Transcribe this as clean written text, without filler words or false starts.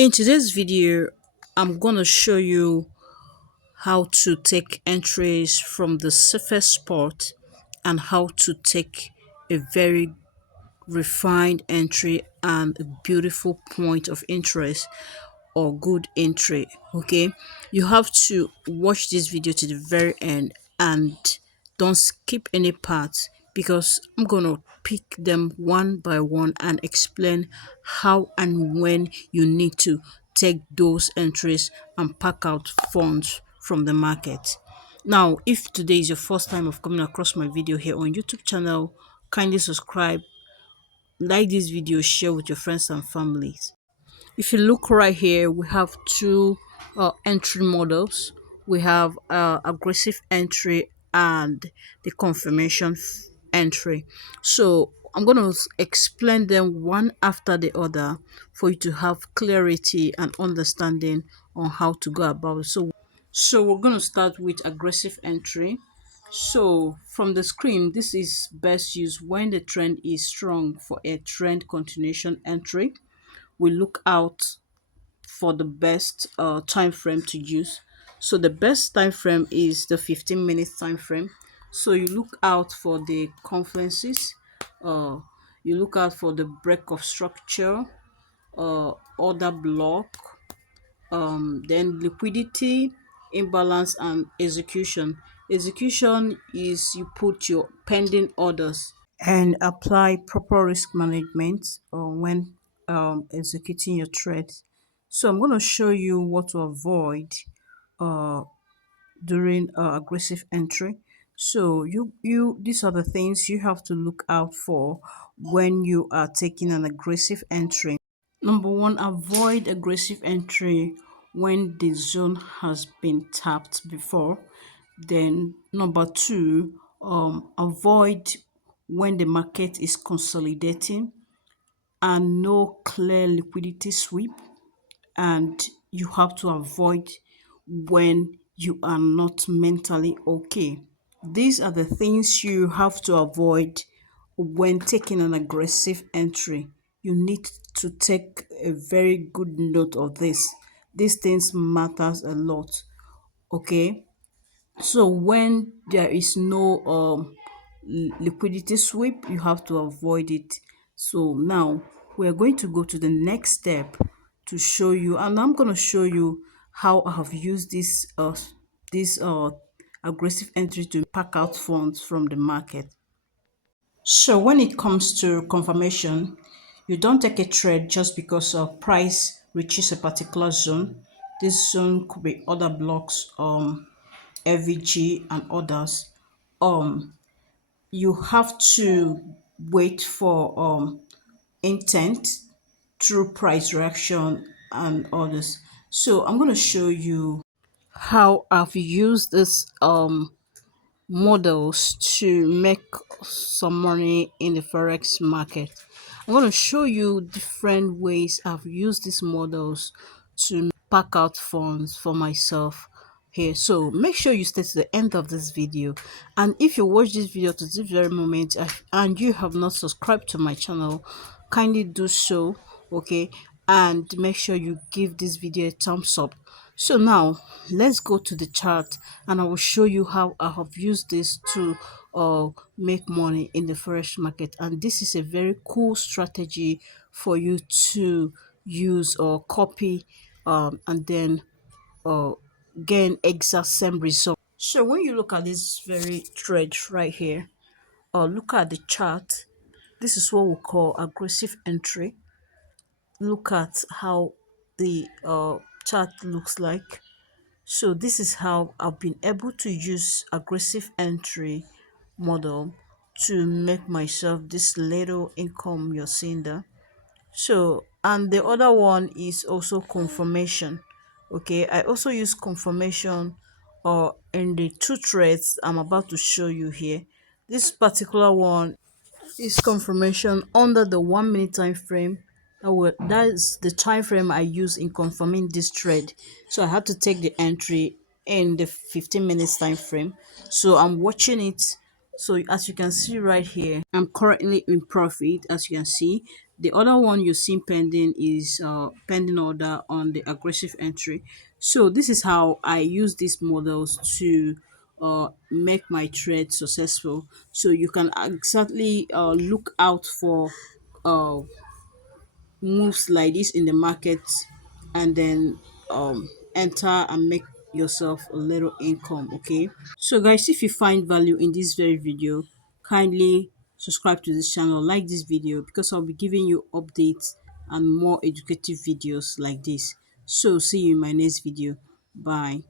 In today's video, I'm gonna show you how to take entries from the safest spot and how to take a very refined entry and a beautiful point of interest or good entry. Okay, you have to watch this video to the very end and don't skip any parts because I'm gonna pick them one by one and explain how and when you need to take those entries and pack out funds from the market. Now, if today is your first time of coming across my video here on YouTube channel, kindly subscribe, like this video, share with your friends and families. If you look right here, we have two entry models. We have aggressive entry and the confirmation entry. So I'm going to explain them one after the other for you to have clarity and understanding on how to go about it. So we're going to start with aggressive entry. So from the screen, this is best used when the trend is strong for a trend continuation entry. We look out for the best time frame to use. So the best time frame is the 15 minutes time frame. So you look out for the conferences, uh, you look out for the break of structure, order block, then liquidity, imbalance, and execution. Execution is you put your pending orders and apply proper risk management when executing your trades. So I'm going to show you what to avoid uh, during aggressive entry. So you these are the things you have to look out for when you are taking an aggressive entry. Number one, avoid aggressive entry when the zone has been tapped before. Then number two, avoid when the market is consolidating and no clear liquidity sweep, and you have to avoid when you are not mentally okay. These are the things you have to avoid when taking an aggressive entry. You need to take a very good note of this. These things matters a lot. Okay, so when there is no liquidity sweep, you have to avoid it. So now we're going to go to the next step to show you, and I'm going to show you how I have used this aggressive entry to pack out funds from the market. So when it comes to confirmation, you don't take a trade just because price reaches a particular zone. This zone could be other blocks, FVG and others. You have to wait for intent through price reaction and others. So I'm going to show you how I've used this models to make some money in the forex market. I'm going to show you different ways I've used these models to pack out funds for myself here. So make sure you stay to the end of this video, and if you watch this video to this very moment and you have not subscribed to my channel, kindly do so. Okay, and make sure you give this video a thumbs up. So now let's go to the chart and I will show you how I have used this to make money in the forex market. And this is a very cool strategy for you to use or copy and then uh, gain exact same result. So when you look at this very trade right here, look at the chart. This is what we call aggressive entry. Look at how the chart looks like. So this is how I've been able to use aggressive entry model to make myself this little income you're seeing there. So, and the other one is also confirmation. Okay, I also use confirmation in the two trades I'm about to show you here. This particular one is confirmation under the 1 minute time frame. That is the time frame I use in confirming this trade. So I had to take the entry in the 15 minutes time frame. So I'm watching it. So as you can see right here, I'm currently in profit. As you can see, The other one you see pending is pending order on the aggressive entry. So this is how I use these models to make my trade successful. So you can exactly look out for uh, moves like this in the market, and then enter and make yourself a little income. Okay, so guys, if you find value in this very video, kindly subscribe to this channel, like this video, because I'll be giving you updates and more educative videos like this. So see you in my next video. Bye.